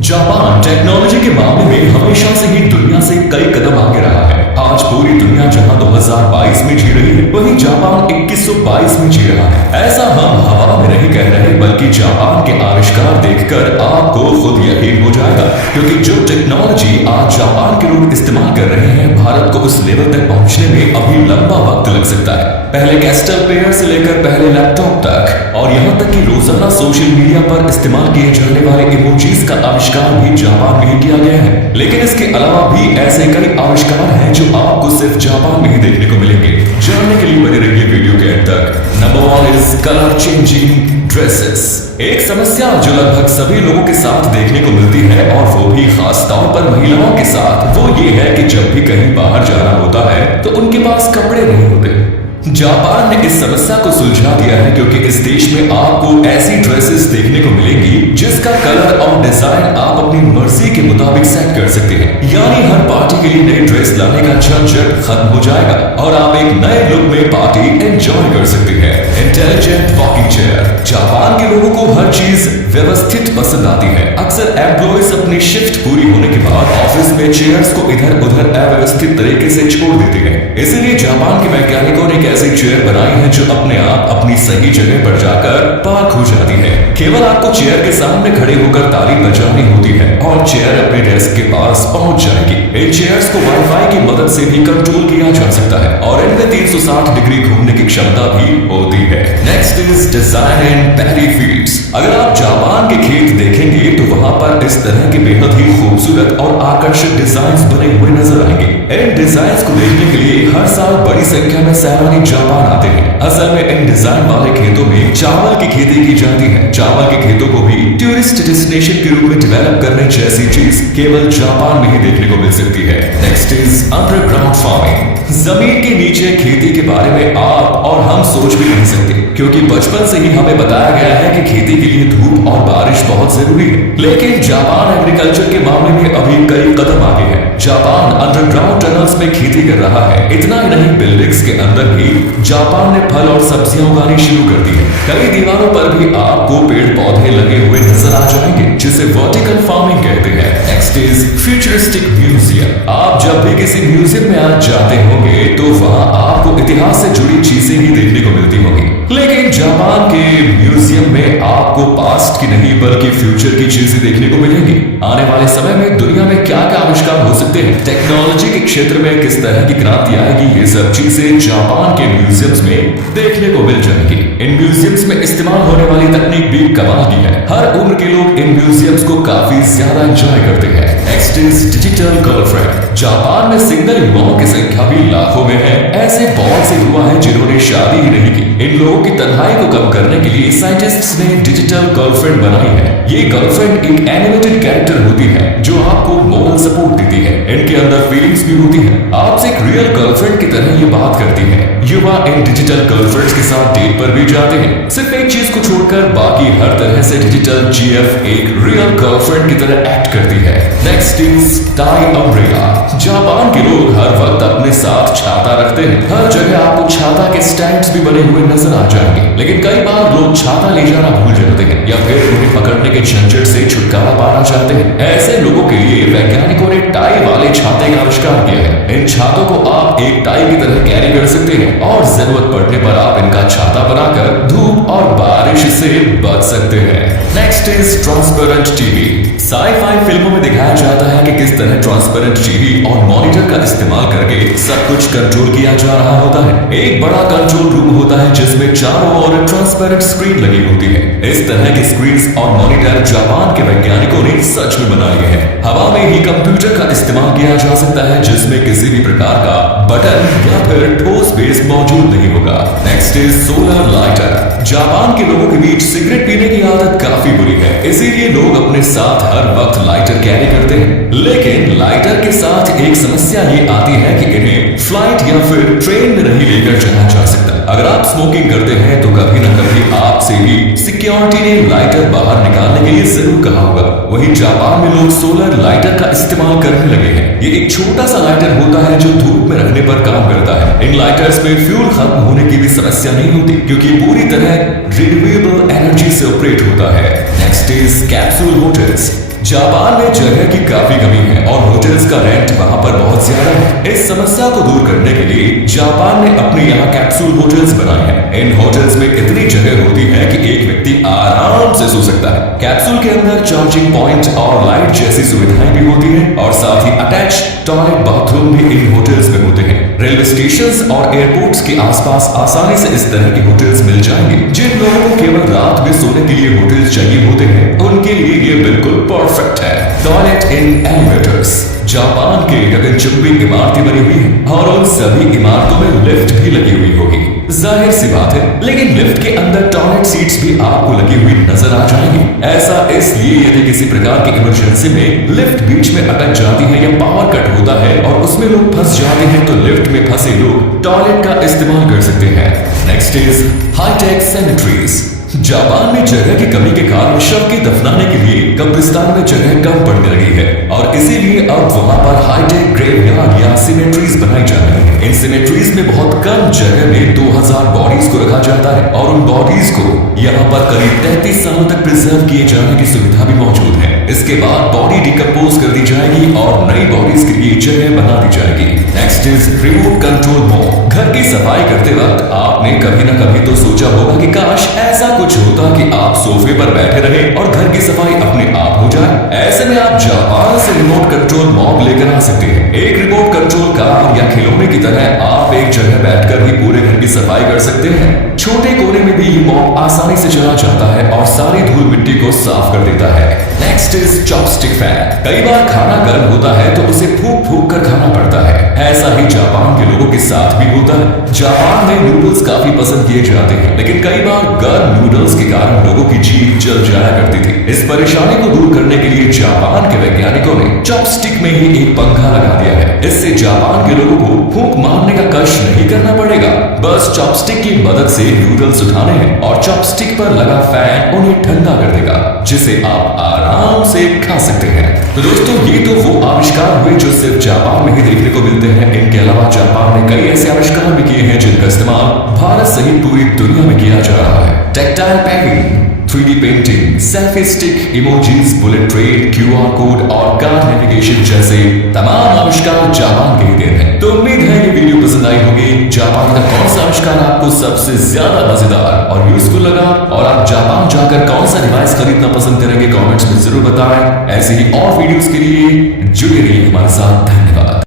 Japan technology के मामले में हमेशा से ही दुनिया से कई कदम आगे रहा है। आज पूरी दुनिया जहां 2022 में जी रही है, वहीं जापान 2122 में जी रहा है। ऐसा हम हवा में नहीं कह रहे, बल्कि जापान के आविष्कार देखकर आपको खुद यकीन हो जाएगा, क्योंकि जो टेक्नोलॉजी आज जापान के लोग इस्तेमाल कर रहे हैं, भारत को उस लेवल तक पहुंचने में अभी लंबा वक्त लग सकता है। पहले कैस्टल पेयर से लेकर पहले लैपटॉप तक, और यहाँ तक कि रोजाना सोशल मीडिया पर इस्तेमाल किए जाने वाले इमोजीज का आविष्कार भी जापान में ही किया गया है। लेकिन इसके अलावा भी ऐसे कई आविष्कार हैं जो आपको सिर्फ जापान में ही देखने को मिलेंगे। जानने के लिए बने रहिए वीडियो के अंत तक। Number 1 is colour changing dresses. एक समस्या जो लगभग सभी लोगों के साथ देखने को मिलती है, और वो भी खास तौर पर महिलाओं के साथ, वो ये है कि जब भी कहीं बाहर जाना होता है तो उनके पास कपड़े नहीं होते। जापान ने इस समस्या को सुलझा दिया है, क्योंकि इस देश में आपको ऐसी ड्रेसेस देखने को मिलेंगी जिसका कलर और डिजाइन आप अपनी मर्जी के मुताबिक सेट कर सकते हैं। यानी हर पार्टी के लिए नई ड्रेस लाने का झंझट खत्म हो जाएगा और आप एक नए लुक में पार्टी एंजॉय कर सकते हैं। Intelligent walking chair. जापान के लोगों को हर चीज व्यवस्थित पसंद आती है। अक्सर एम्प्लॉयज अपनी शिफ्ट पूरी होने के बाद ऑफिस में चेयर्स को इधर उधर अव्यवस्थित तरीके से छोड़ देते हैं। इसीलिए जापान के वैज्ञानिकों ने ऐसी चेयर बनाई है जो अपने आप अपनी सही जगह पर जाकर पार्क हो जाती है। केवल आपको चेयर के सामने खड़े होकर ताली बजानी होती है और चेयर अपने डेस्क के पास पहुंच जाएगी। इन चेयर्स को वाईफाई की मदद से भी कंट्रोल किया जा सकता है और इनमें 360 डिग्री घूमने की क्षमता भी होती है। Next is design in paddy fields. अगर आप जापान के खेत देखेंगे तो वहां पर इस तरह के बेहद ही खूबसूरत और आकर्षक डिजाइन बने हुए नजर आएंगे। इन डिजाइन को देखने के लिए हर साल बड़ी संख्या में सैलानी जापान आते हैं। असल में इन डिजाइन वाले खेतों में चावल की खेती की जाती है। चावल के खेतों को भी टूरिस्ट डेस्टिनेशन के रूप में डेवलप करने जैसी चीज केवल जापान में ही देखने को मिल सकती है। Next is underground farming. जमीन के नीचे खेती के बारे में आप और हम सोच भी नहीं सकते, क्योंकि बचपन से ही हमें बताया गया है कि खेती के लिए धूप और बारिश बहुत जरूरी है। लेकिन जापान एग्रीकल्चर के मामले में अभी कई कदम आगे है। जापान अंडरग्राउंड टनल्स में खेती कर रहा है। इतना ही नहीं, बिल्डिंग्स के अंदर भी जापान ने फल और सब्जियां उगानी शुरू कर दी है। कई दीवारों पर भी आपको पेड़ पौधे लगे हुए नजर आ जाएंगे, जिसे वर्टिकल फार्मिंग कहते हैं। Next is futuristic museum. आप जब भी किसी म्यूजियम में आज जाते होंगे तो वहां आपको इतिहास से जुड़ी चीजें ही देखने को मिलती होंगी। लेकिन जापान के म्यूजियम में आपको पास्ट की नहीं बल्कि फ्यूचर की चीजें देखने को मिलेंगी। आने वाले समय में दुनिया में क्या क्या आविष्कार हो सकते हैं, टेक्नोलॉजी के क्षेत्र में किस तरह की क्रांति आएगी, ये सब चीजें जापान के म्यूजियम्स में देखने को मिल जाएंगी। इन म्यूजियम्स में इस्तेमाल होने वाली तकनीक भी कमाल की है। हर उम्र के लोग इन म्यूजियम्स को काफी ज्यादा एंजॉय करते हैं। Next is digital girlfriend. Japan में सिंगल युवाओं की संख्या भी लाखों में है। ऐसे बहुत से युवा हैं जिन्होंने शादी ही नहीं की। इन लोगों की तन्हाई को कम करने के लिए साइंटिस्ट्स ने डिजिटल गर्लफ्रेंड बनाई है। ये गर्लफ्रेंड एक एनिमेटेड कैरेक्टर होती है जो आपको मोरल सपोर्ट देती है। इनके अंदर फीलिंग्स भी होती है, आपसे एक रियल गर्लफ्रेंड की तरह ये बात करती है। युवा इन डिजिटल गर्लफ्रेंड्स के साथ डेट पर भी जाते हैं। सिर्फ एक चीज को छोड़कर बाकी हर तरह से डिजिटल जीएफ एक रियल गर्लफ्रेंड की तरह एक्ट करती है। Next is tie umbrella. Japan के लोग हर वक्त अपने साथ छाता रखते हैं। हर जगह आपको छाता के स्टैंड्स भी बने हुए नजर आ जाएंगे। लेकिन कई बार लोग छाता ले जाना भूल जाते हैं या फिर उन्हें पकड़ने के झंझट से छुटकारा पाना चाहते हैं। ऐसे लोगों के लिए वैज्ञानिकों ने टाई वाले छाते का आविष्कार किया है। इन छातों को आप एक टाई की तरह कैरी कर सकते हैं और जरूरत पड़ने पर आप इनका छाता बनाकर धूप और बारिश से बच सकते हैं। Next is transparent TV. Sci-fi फिल्मों में दिखाया जाता है कि किस तरह ट्रांसपेरेंट टीवी और मॉनिटर का इस्तेमाल करके सब कुछ कंट्रोल किया जा रहा होता है। एक बड़ा कंट्रोल रूम होता है जिसमें चारों ओर ट्रांसपेरेंट स्क्रीन लगी होती है। इस तरह की स्क्रीन्स और मॉनिटर जापान के वैज्ञानिकों ने सच में बनाए हैं। हवा में ही कंप्यूटर का इस्तेमाल किया जा सकता है, जिसमें किसी भी प्रकार का बटन या फिर ठोस बेस मौजूद नहीं होगा। Next is solar lighter. Japan के लोगों के बीच सिगरेट पीने की आदत काफी बुरी है, इसीलिए लोग अपने साथ हर वक्त लाइटर कैरी करते हैं। लेकिन लाइटर के साथ एक समस्या ये आती है कि इन्हें फ्लाइट या फिर ट्रेन में नहीं लेकर जाया जा सकता। अगर आप स्मोकिंग करते हैं तो कभी ना कभी आपसे भी सिक्योरिटी ने लाइटर बाहर निकालने के लिए जरूर कहा होगा। वहीं जापान में लोग सोलर लाइटर का इस्तेमाल करने लगे हैं। ये एक छोटा सा लाइटर होता है जो धूप में रखने पर काम करता है। इन लाइटर्स में फ्यूल खत्म होने की भी समस्या नहीं होती, क्योंकि पूरी तरह रिन्यूएबल एनर्जी से ऑपरेट होता है। Next is capsule hotels. Japan में जगह की काफी कमी है और होटल्स का रेंट वहां पर बहुत ज्यादा है। इस समस्या को दूर करने के लिए जापान ने अपने यहाँ कैप्सूल होटल्स बनाए हैं। इन होटल्स में इतनी जगह होती है कि एक व्यक्ति आराम से सो सकता है। कैप्सूल के अंदर चार्जिंग पॉइंट और लाइट जैसी सुविधाएं भी होती है और साथ ही अटैच टॉयलेट बाथरूम भी इन होटल्स में होते हैं। रेलवे स्टेशन और एयरपोर्ट्स के आसपास आसानी से इस तरह के होटल्स मिल जाएंगे। जिन लोगों को केवल रात में सोने के लिए होटल्स चाहिए होते हैं उनके लिए ये बिल्कुल परफेक्ट है। टॉयलेट इन एलिवेटर्स। जापान के गगनचुंबी इमारतें बनी हुई हैं और उन सभी इमारतों में लिफ्ट भी लगी हुई होगी। जाहिर सी बात है, लेकिन लिफ्ट के अंदर टॉयलेट सीट्स भी आपको लगी हुई नजर आ जाएंगी। ऐसा इसलिए यदि किसी प्रकार की इमरजेंसी में लिफ्ट बीच में अटक जाती है या पावर कट होता है और उसमें लोग फंस जाते हैं तो लिफ्ट में फंसे लोग टॉयलेट का इस्तेमाल कर सकते हैं। Next is hi-tech cemeteries. Japan में जगह की कमी के कारण शव के दफनाने के लिए कब्रिस्तान में जगह कम पड़ने लगी है और इसीलिए अब वहां पर हाईटेक ग्रेवयार्ड या सिमेट्रीज बनाई जा रही है। इन सिमेट्रीज में बहुत कम जगह में 2000 बॉडीज को रखा जाता है और उन बॉडीज को यहाँ पर करीब 33 सालों तक प्रिजर्व किए जाने की सुविधा भी मौजूद है। इसके बाद बॉडी डिकम्पोज कर दी जाएगी और नई बॉडीज के लिए जगह बना दी जाएगी। Next is remote control mop. घर की सफाई करते वक्त आपने कभी ना कभी तो सोचा होगा कि काश ऐसा कुछ होता कि आप सोफे पर बैठे रहे और घर की सफाई अपने आप हो जाए। ऐसे में आप जापान से रिमोट कंट्रोल मॉप लेकर आ सकते हैं। एक रिमोट कंट्रोल कार या खिलौने की तरह आप एक जगह बैठकर भी पूरे घर की सफाई कर सकते हैं। छोटे कोने में भी ये मॉप आसानी से चला जाता है और सारी धूल मिट्टी को साफ कर देता है। Next is chopstick fan. कई बार खाना गर्म होता है तो उसे फूंक फूंक कर खाना पड़ता है। ऐसा ही जापान के लोगों के साथ भी होता है। जापान में नूडल्स काफी पसंद किए जाते हैं, लेकिन कई बार गर्म नूडल्स के कारण लोगों की जीभ जल जाया करती थी। इस परेशानी को दूर करने के लिए जापान के वैज्ञानिकों ने चॉपस्टिक में ही एक पंखा लगा दिया है। इससे जापान के लोगों को फूंक मारने का कष्ट नहीं करना पड़ेगा। बस चॉपस्टिक की मदद से नूडल्स उठाने हैं और चॉपस्टिक पर लगा फैन उन्हें ठंडा कर देगा, जिसे आप आराम से खा सकते हैं। तो दोस्तों, ये तो वो आविष्कार हुए जो सिर्फ जापान में ही देखने को मिलते हैं। इनके अलावा जापान ने कई ऐसे आविष्कार भी किए हैं जिनका इस्तेमाल भारत सहित पूरी दुनिया में किया जा रहा है। Tactile packing, 3D painting, selfie stick, emojis, bullet train, QR code और कार नेविगेशन जैसे तमाम आविष्कार जापान के ही देन हैं। तो उम्मीद है ये वीडियो पसंद आई होगी। जापान का कौन सा आविष्कार आपको सबसे ज्यादा मजेदार और यूजफुल लगा और आप जापान जाकर कौन सा डिवाइस खरीदना पसंद करेंगे, कमेंट्स में जरूर बताएं। ऐसे ही और वीडियोस के लिए जुड़े रहिए हमारे साथ।